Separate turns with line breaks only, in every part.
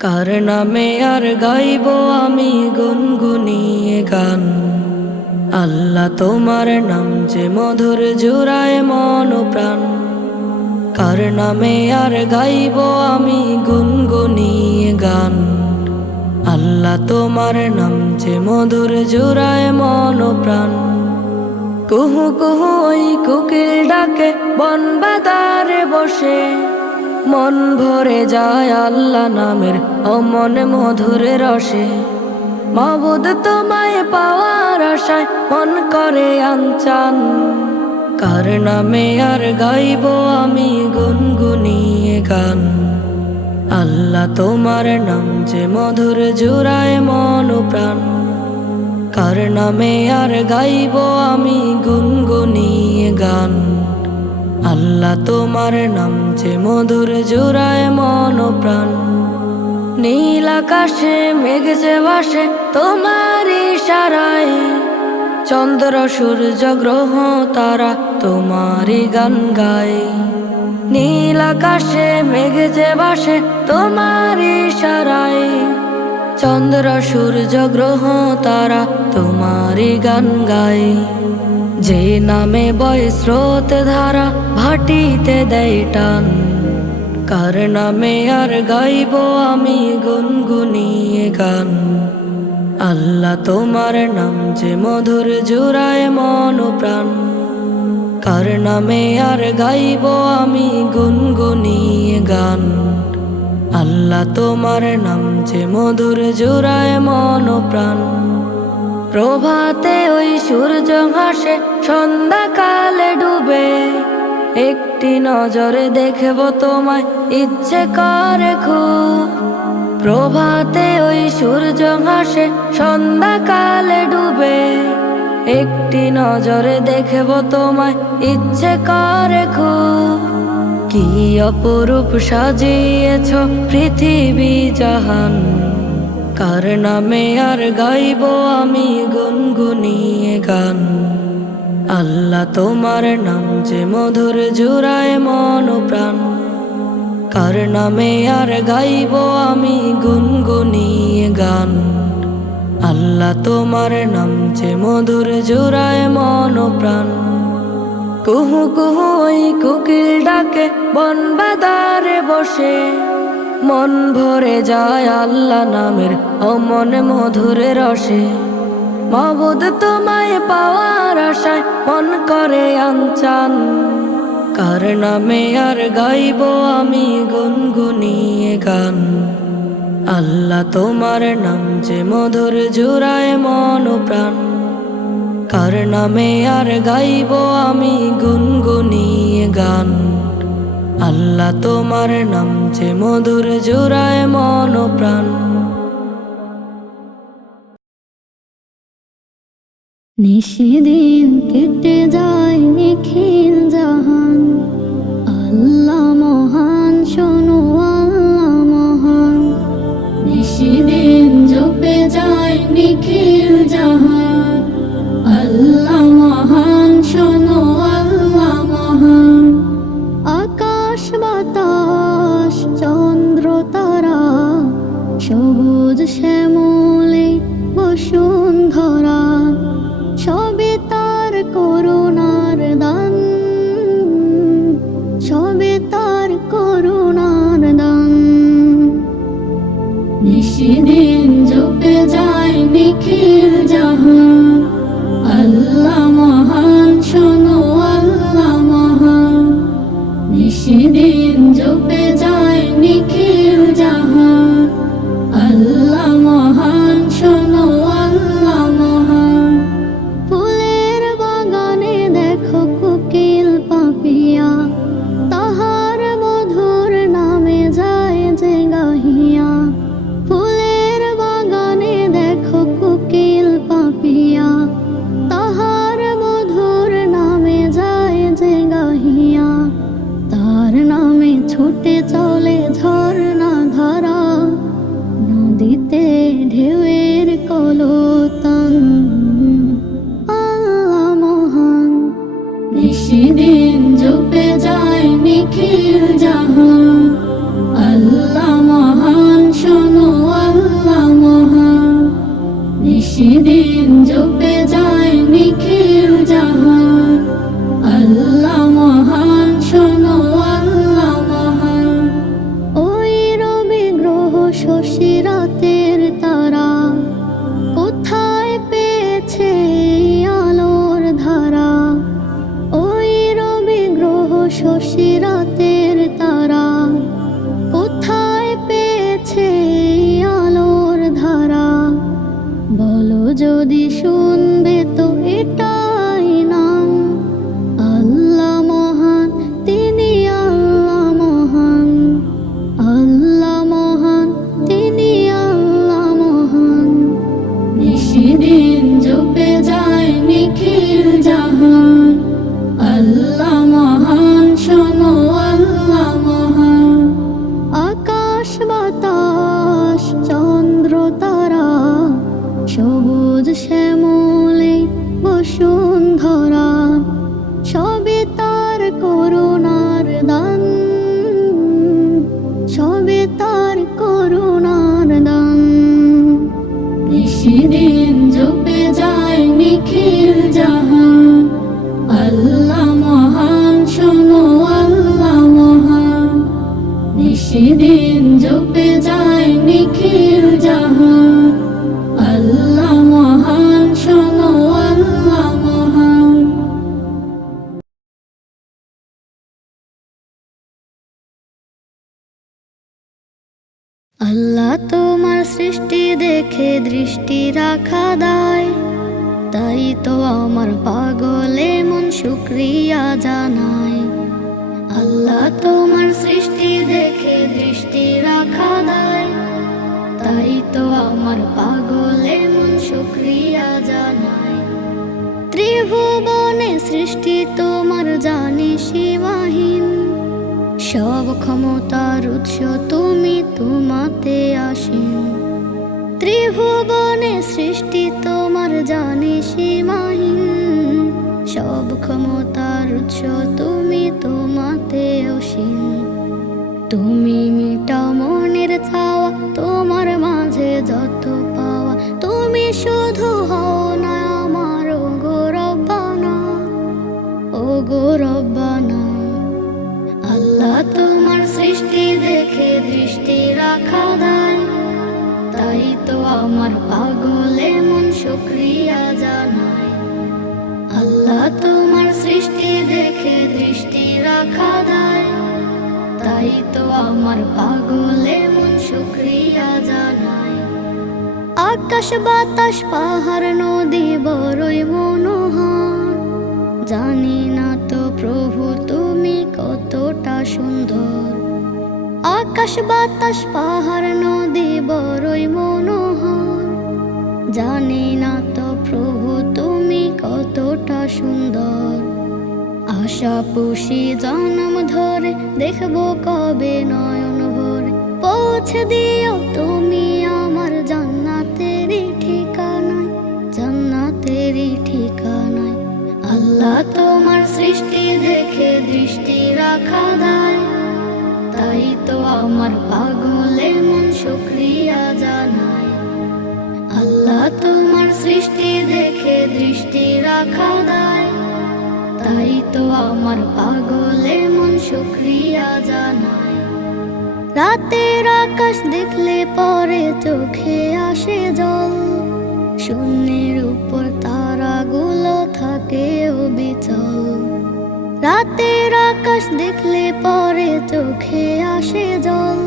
কার নামে আর গাইব আমি গুনগুনিয়ে গান? আল্লাহ তোমার নাম যে মধুর জুড়ায় মন প্রাণ। কার নামে আর গাইব আমি গুনগুনিয়ে গান? আল্লাহ তোমার নাম যে মধুর জুড়ায় মন প্রাণ। কুহু কুহু ওই কুকিল ডাকে, বনবাদারে বসে। মন ভরে যায় আল্লাহ নামের অমন মধুর রসে। মাবুদ তোমায় পাওয়ার আশায় মন করে আনচান। কার নামে আর গাইব আমি গুনগুনিয়ে গান। আল্লাহ তোমার নাম যে মধুর জুড়ায় মন প্রাণ। কার নামে আর গাইব আমি আল্লাহ তোমার নাম যে মধুর জোড়ায় মন প্রাণ। নীল আকাশে মেঘ যে বাসে তোমার ইশারায়। চন্দ্র, সূর্য, গ্রহ তারা তোমারই গান গায়। নীল আকাশে মেঘ যে বাসে তোমার ইশারায়। চন্দ্র, সূর্য, গ্রহ তারা তোমারই গান গায়। যে নামে বয় স্রোত ধারা, ভাটিতে দেয় টান। কার নামে আর গাইব আমি গুনগুনিয়ে গান। আল্লাহ তোমার নাম যে মধুর জুড়ায় মন প্রাণ। কার নামে আর গাইব আমি গুনগুনিয়ে গান। আল্লাহ তোমার নাম যে মধুর জোড়ায় মন প্রাণ। প্রভাতে ওই সূর্য হাসে সন্ধ্যাকালে ডুবে। একটি নজরে দেখব তোমায়, ইচ্ছে করে খুব। প্রভাতে ওই সূর্য হাসে সন্ধ্যাকালে ডুবে। একটি নজরে দেখব তোমায়, ইচ্ছে করে খুব। কি অপরূপ সাজিয়েছ পৃথিবী জাহান কার নামে আর গাইব আমি গুনগুনিয়ে গান? আল্লাহ তোমার নাম যে মধুর জুড়ায় মন প্রাণ। কার নামে আর গাইব আমি গুনগুনিয়ে গান? আল্লাহ তোমার নাম যে মধুর জোড়ায় মন প্রাণ। কুহু কুহু ওই কুকিল ডাকে বন বাদারে বসে। মন ভরে যায় আল্লাহ নামের অমন মধুর রসে। মাবুদ তোমায় পাওয়ার আশায় মন করে আনচান। কার নামে আর গাইব আমি গুনগুনিয়ে গান। আল্লাহ তোমার নাম যে মধুর জুড়ায় মন প্রাণ। কার নামে আর গাইব আমি গুনগুনিয়ে গান। আল্লাহ তোমার নাম যে মধুর জোড়ায় মন প্রাণ।
নিশিদিন কেটে যায় নিখিল সবুজ শ্যামলে বসুন্ধরা
রাখা দায়। তাই তো আমার পাগলে মন শুক্রিয়া জানায় আল্লাহ তোমার সৃষ্টি দেখে দৃষ্টি রাখা দায়। তাই তো আমার পাগলে মন শুক্রিয়া জানায় ত্রিভুবনে সৃষ্টি তোমার জানি সীমাহীন। সব ক্ষমতার উৎস তুমি তোমাতে আসেন। ত্রিভুবনে সৃষ্টি তোমার জানি সীমাহীন। সব ক্ষমতার উৎস তুমি তোমাতে অসীন তুমি মিটাও মনের চাওয়া তোমার মাঝে যত পাওয়া। তুমি শুধু হও না আমার ও গৌরবানা ও গৌরবানা আমার পাগলে মন শুক্রিয়া জানায়। আল্লাহ তোমার সৃষ্টি দেখে দৃষ্টি রাখা দায়। তাই তো আমার পাগলে মন শুক্রিয়া জানায়। আকাশ বাতাস, পাহাড়, নদী বড়ই মনোহর। জানি না তো প্রভু তুমি কতটা সুন্দর। আকাশ বাতাস, পাহাড়, নদী বড়ই মনোহর। জানি না তো প্রভু, তুমি কতটা সুন্দর। আশা পুষি জন্ম ধরে দেখব কবে নয়ন ভরে। পৌঁছে দিও তুমি আমার জান্নাতেরই ঠিকানায় জান্নাতেরই ঠিকানায়। আল্লাহ তোমার সৃষ্টি দেখে দৃষ্টি রাখা দায়। তাই তো আমার পাগলে মন শুক্রিয়া জানায় রাখা তাই তো আমার পাগলে মন শুক্রিয়া জানায়। রাতের আকাশ দেখলে পরে চোখে আসে জল। শূন্যের উপর তারাগুলো থাকে বিচল। রাতের আকাশ দেখলে পরে চোখে আসে জল।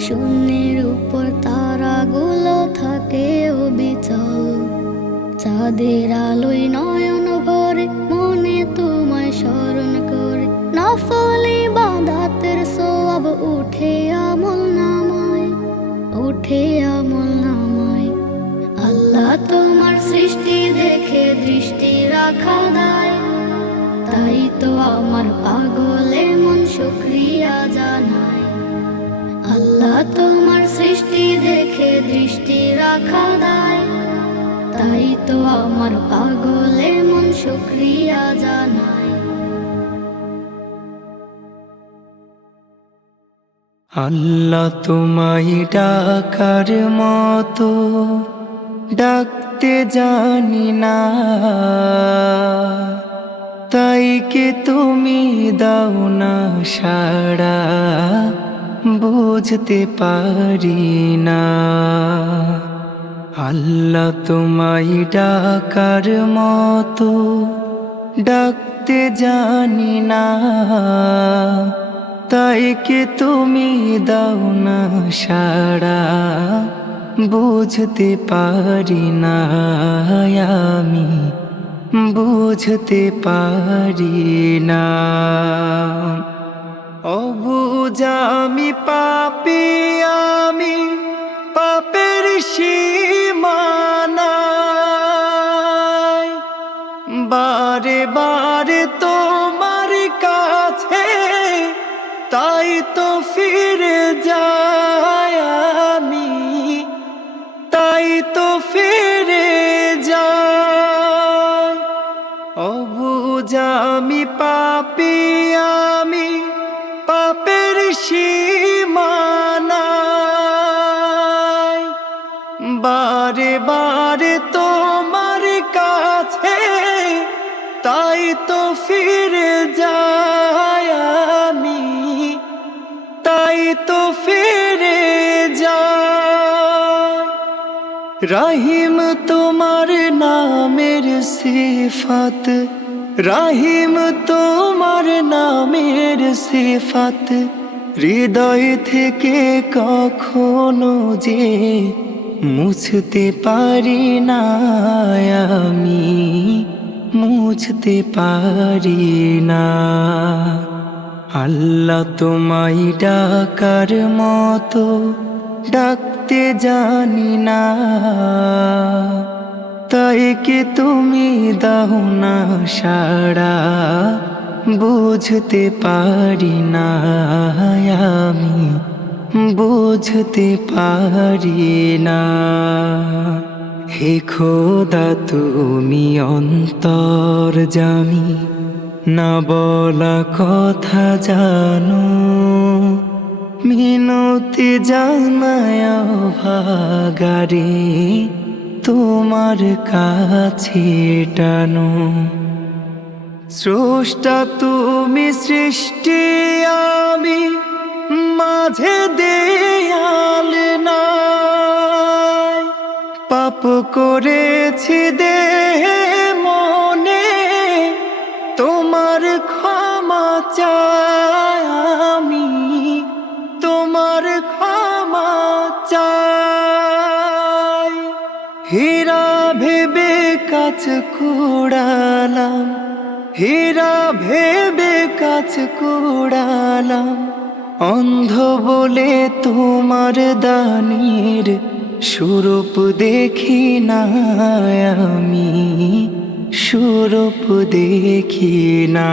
শূন্যের উপর তারাগুলো থাকে বিচল। চাঁদের আলোয় নয়ন ভরে, মনে তোমায় স্মরণ করে। নফলে বাদাতের সব উঠে আমল নামায়, উঠে আমল নামায়। আল্লাহ তোমার সৃষ্টি দেখে দৃষ্টি রাখা দায়। তাই তো আমার পাগলে মন শুক্রিয়া জানায়। আল্লাহ তোমার সৃষ্টি দেখে দৃষ্টি রাখা দায়। তাই তো আমার পাগলে মন শুক্রিয়া জানায়
আল্লাহ তোমায় ডাকার মতো ডাকতে জানি না। তাই কে তুমি দাও না সাড়া বুঝতে পারি না। আল্লাহ তোমায় ডাকার মতো ডাকতে জানি না। তাই কি তুমি দাও না সারা বুঝতে পারি না আমি, বুঝতে পারি না। অবুঝ আমি, পাপি আমি বারে বারে তোমার কাছে, তাই তো ফিরে যাই আমি। তাই তো ফিরে যাই। অবুঝ আমি, পাপি আমি, পাপের সীমানায়। বারে বারে রাহিম তোমার নামের সিফাত, রাহিম তোমার নামের সিফাত, হৃদয় থেকে কখনো যে মুছতে পারি না আমি, মুছতে পারি না। আল্লাহ তোমায় ডাকার মতো ডাকতে জানি না। তাই কি তুমি দাও না সারা বুঝতে পারি না আমি, বুঝতে পারি না। হে খোদা, তুমি অন্তর জামি না বলা কথা জানো। মিনতি জানায় ভাগারে তোমার কাছে টানো। স্রষ্টা তুমি সৃষ্টি, আমি মাঝে দেয়াল নাই। পাপ করেছি দে তোমার ক্ষমা চাই। হীরা ভেবে কাছ কুড়ালাম, হীরা ভেবে কাছ কুড়ালাম। অন্ধ বলে তোমার দানির সুরূপ দেখি না আমি, সুরূপ দেখি না।